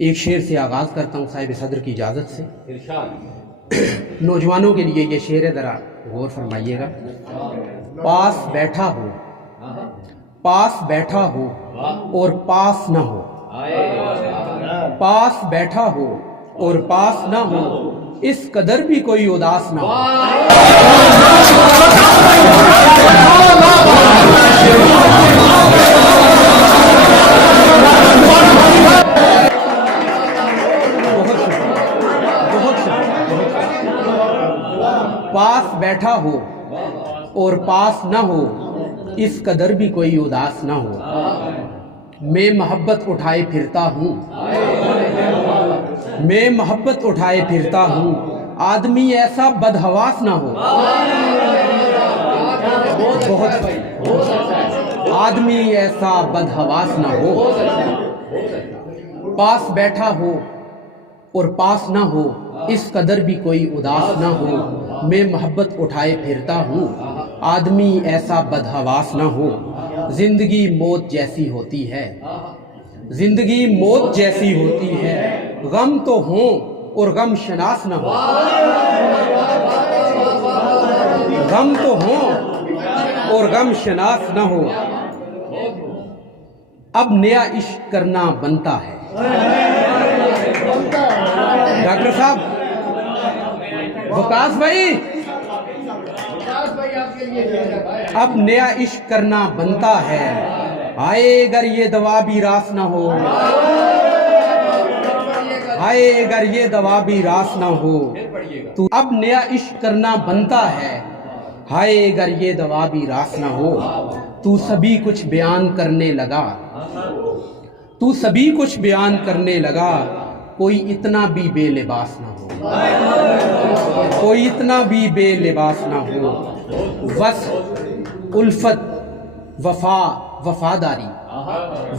ایک شعر سے آغاز کرتا ہوں صاحب صدر کی اجازت سے۔ نوجوانوں کے لیے یہ شعر ہے، ذرا غور فرمائیے گا۔ پاس بیٹھا ہو، پاس بیٹھا ہو اور پاس نہ ہو، پاس بیٹھا ہو اور پاس نہ ہو، اس قدر بھی کوئی اداس نہ ہو۔ پاس بیٹھا ہو اور پاس نہ ہو، اس قدر بھی کوئی اداس نہ ہو۔ میں محبت اٹھائے پھرتا ہوں، میں محبت اٹھائے پھرتا ہوں، آدمی ایسا بدحواس نہ ہو۔ آدمی ایسا بدحواس نہ ہو۔ پاس بیٹھا ہو اور پاس نہ ہو، اس قدر بھی کوئی اداس نہ ہو۔ میں محبت اٹھائے پھرتا ہوں، آدمی ایسا بدحواس نہ ہو۔ زندگی موت جیسی ہوتی ہے، زندگی موت جیسی ہوتی ہے، غم تو ہوں اور غم شناس نہ ہو۔ غم تو ہوں اور غم شناس نہ ہو۔ اب نیا عشق کرنا بنتا ہے۔ ڈاکٹر صاحب، وکاس بھائی، اب نیا عشق کرنا بنتا ہے، آئے اگر یہ دوا بھی راس نہ ہو، آئے اگر یہ دوا بھی راس نہ ہو۔ تو اب نیا عشق کرنا بنتا ہے، ہائے اگر یہ دوا بھی راس نہ ہو۔ تو سبھی کچھ بیان کرنے لگا، تو سبھی کچھ بیان کرنے لگا، کوئی اتنا بھی بے لباس نہ ہو، کوئی اتنا بھی بے لباس نہ ہو۔ وصل الفت وفا وفاداری،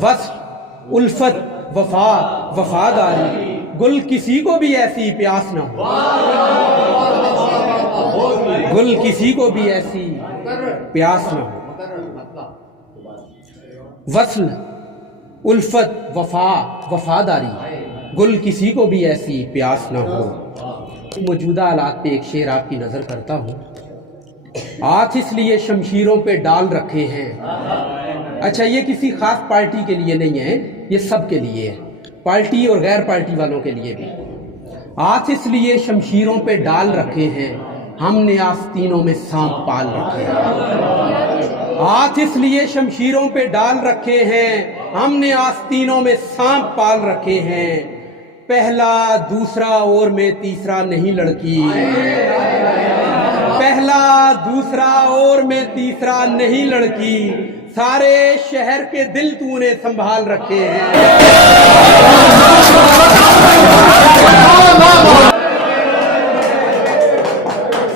وصل الفت وفا وفاداری، گل کسی کو بھی ایسی پیاس نہ ہو، گل کسی کو بھی ایسی پیاس نہ ہو۔ وصل الفت وفا وفاداری، گل کسی کو بھی ایسی پیاس نہ ہو۔ موجودہ حالات پہ ایک شعر آپ کی نظر کرتا ہوں۔ ہاتھ اس لیے شمشیروں پہ ڈال رکھے ہیں، اچھا یہ کسی خاص پارٹی کے لیے نہیں ہے، یہ سب کے لیے ہے، پارٹی اور غیر پارٹی والوں کے لیے بھی۔ ہاتھ اس لیے شمشیروں پہ ڈال رکھے ہیں، ہم نے آستینوں میں سانپ پال رکھے ہیں۔ ہاتھ اس لیے شمشیروں پہ ڈال رکھے ہیں، ہم نے آستینوں میں سانپ پال رکھے ہیں۔ پہلا دوسرا اور میں تیسرا نہیں لڑکی، پہلا دوسرا اور میں تیسرا نہیں لڑکی، سارے شہر کے دل تو نے سنبھال رکھے ہیں۔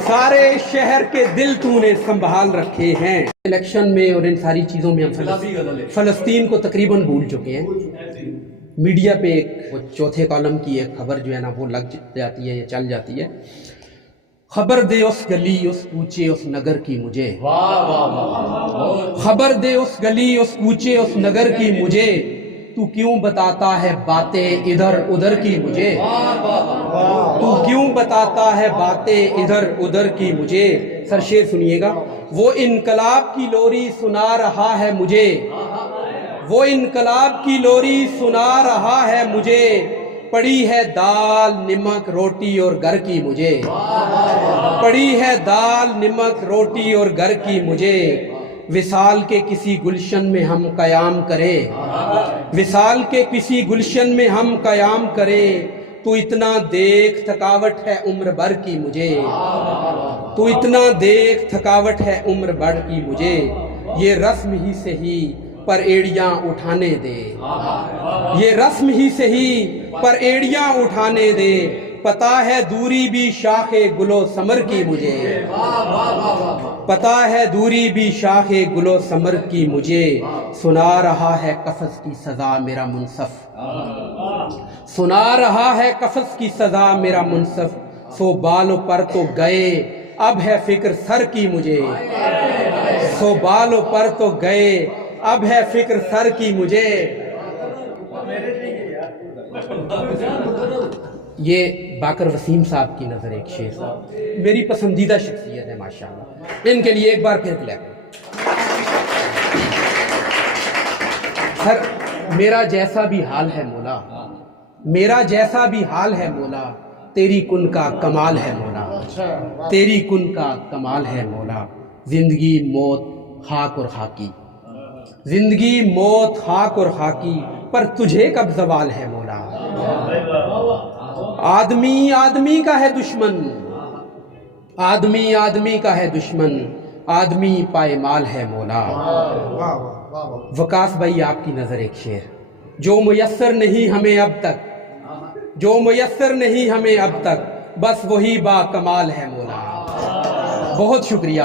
سارے شہر کے دل تو نے سنبھال رکھے ہیں۔ الیکشن میں اور ان ساری چیزوں میں ہم فلسطین کو تقریباً بھول چکے ہیں۔ میڈیا پہ ایک چوتھے کالم کی ایک خبر جو ہے نا وہ لگ جاتی ہے یا چل جاتی ہے۔ خبر دے اس گلی اس کوچے اس نگر کی مجھے، خبر دے اس گلی اس کوچے اس نگر کی مجھے، تو کیوں بتاتا ہے باتیں ادھر ادھر کی مجھے، تو کیوں بتاتا ہے باتیں ادھر ادھر کی مجھے۔ سر شعر سنیے گا۔ وہ انقلاب کی لوری سنا رہا ہے مجھے، وہ انقلاب کی لوری سنا رہا ہے مجھے، پڑی ہے دال نمک روٹی اور گھر کی مجھے، پڑی ہے دال نمک روٹی اور گھر کی مجھے۔ وصال کے کسی گلشن میں ہم قیام کرے، وصال کے کسی گلشن میں ہم قیام کرے، تو اتنا دیکھ تھکاوٹ ہے عمر بھر کی مجھے، تو اتنا دیکھ تھکاوٹ ہے عمر بھر کی مجھے۔ یہ رسم ہی سہی پر ایڑیاں اٹھانے دے، یہ رسم ہی سہی پر ایڑیاں اٹھانے دے، پتہ ہے دوری بھی شاخ گل و ثمر کی مجھے، پتہ ہے دوری بھی شاخ گل و ثمر کی مجھے۔ سنا رہا ہے قفس کی سزا میرا منصف، سنا رہا ہے قفس کی سزا میرا منصف، سو بالوں پر تو گئے اب ہے فکر سر کی مجھے، سو بالوں پر تو گئے اب ہے فکر سر کی مجھے۔ یہ باقر وسیم صاحب کی نظر ایک شعر میری پسندیدہ شخصیت ہے ماشاءاللہ، ان کے لیے ایک بار پھر کلیپ۔ سر میرا جیسا بھی حال ہے مولا، میرا جیسا بھی حال ہے مولا، تیری کن کا کمال ہے مولا، تیری کن کا کمال ہے مولا، زندگی موت خاک اور خاکی، زندگی موت خاک اور خاکی، پر تجھے کب زوال ہے مولا۔ آدمی آدمی کا ہے دشمن، آدمی آدمی کا ہے دشمن، آدمی پائمال ہے مولا۔ وقاص بھائی آپ کی نظر ایک شعر، جو میسر نہیں ہمیں اب تک، جو میسر نہیں ہمیں اب تک، بس وہی با کمال ہے مولا۔ بہت شکریہ۔